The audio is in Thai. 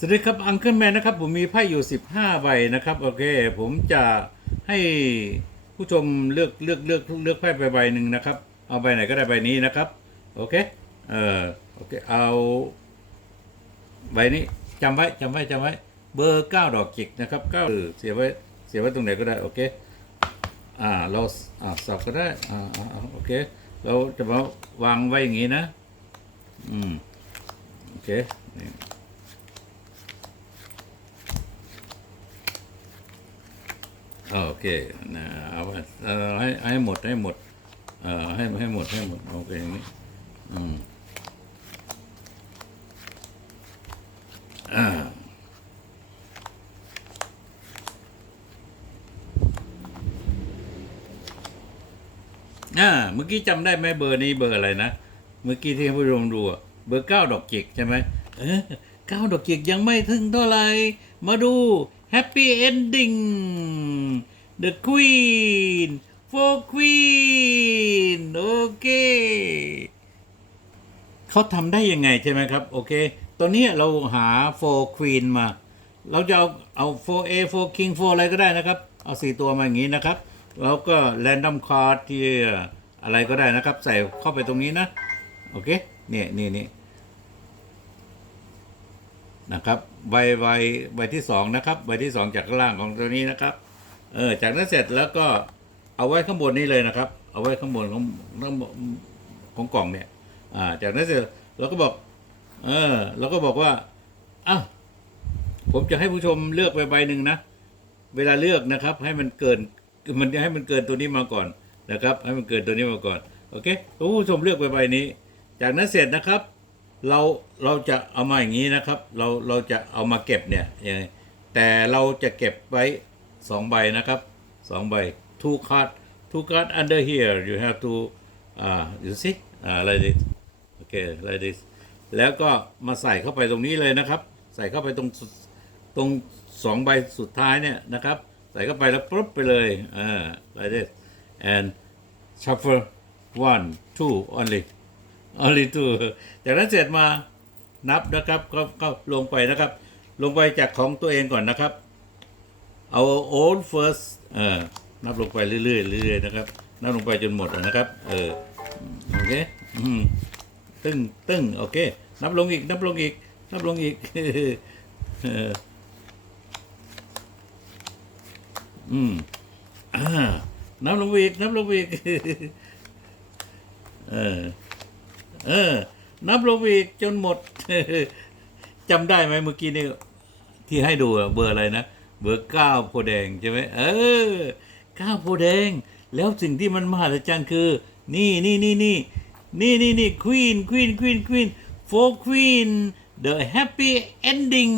สวัสดีครับอังเคิลแมนนะครับ ผมมีไพ่อยู่ 15 ใบนะครับ โอเค ผมจะให้ผู้ชมเลือกเลือกเลือกเลือกไพ่ไปใบหนึ่งนะครับ เอาใบไหนก็ได้ใบนี้นะครับ โอเค เออโอเค เอาใบนี้จำไว้จำไว้จำไว้ เบอร์เก้าดอกจิกนะครับเก้าเออเสียไว้เสียไว้ตรงไหนก็ได้ โอเค อ่า เราอ่าสับก็ได้ อ่าอ่าอ่าโอเค เราจะมาวางไว้อย่างนี้นะ อืม โอเค โอเคนะเอาไว้เออให้ให้หมดให้หมดเออให้ให้หมดให้หมดโอเคอย่างนี้อืมอ่าอ่าเมื่อกี้จำได้ไหมเบอร์นี้เบอร์อะไรนะเมื่อกี้ที่ผู้ชมดูเบอร์เก้าดอกจิกใช่ไหมเออเก้าดอกจิกยังไม่ถึงเท่าไหร่มาดู Happy Ending The Queen for Queen โอเคเขาทำได้ยังไงใช่ไหมครับ โอเคตอนนี้เราหา for queen มา เราจะเอาเอา for a for king for อะไรก็ได้นะครับ เอาสี่ตัวมาอย่างนี้นะครับ แล้วก็ random card ที่อะไรก็ได้นะครับ ใส่เข้าไปตรงนี้นะ โอเค เนี่ยนี่นี่ นะครับใบใบใบที่สองนะครับใบที่สองจากข้างล่างของตัวนี้นะครับเออจากนั้นเสร็จแล้วก็เอาไว้ข้างบนนี้เลยนะครับ เอาไว้ข้างบนของของของกล่องเนี่ยอ่าจากนั้นเสร็จเราก็บอกเออเราก็บอกว่าอ้าวผมจะให้ผู้ชมเลือกไปใบหนึ่งนะ เวลาเลือกนะครับ ให้มันเกินมันให้มันเกินตัวนี้มาก่อนนะครับ ให้มันเกินตัวนี้มาก่อนโอเคผู้ชมเลือกไปใบนี้ จากนั้นเสร็จนะครับ เราเราจะเอามาอย่างนี้นะครับ เราเราจะเอามาเก็บเนี่ยยังไงแต่เราจะเก็บไว้สองใบนะครับสองใบ two card two card under here you have to อ่า you see อ่า like this โอเค like this แล้วก็มาใส่เข้าไปตรงนี้เลยนะครับ ใส่เข้าไปตรงตรงสองใบสุดท้ายเนี่ยนะครับ ใส่เข้าไปแล้วปุ๊บไปเลยอ่า like this and shuffle one two only only two จากนั้นเสร็จมานับนะครับก็ก็ลงไปนะครับ ลงไปจากของตัวเองก่อนนะครับ เอา old first เออนับลงไปเรื่อยๆเรื่อยๆนะครับ นับลงไปจนหมดนะครับ เออโอเคตึ้งตึ้งโอเค นับลงอีก นับลงอีก นับลงอีกเอออืมอ่านับลงไปอีก นับลงไปอีก เออ เออ นับลงอีกจนหมดจำได้ไหมเมื่อกี้นี่ที่ให้ดูเบอร์อะไรนะ เบอร์เก้าโพแดงใช่ไหมเออเก้าโพแดง แล้วสิ่งที่มันมหัศจรรย์คือ นี่นี่นี่นี่นี่นี่นี่ queen queen queen queen for queen the happy ending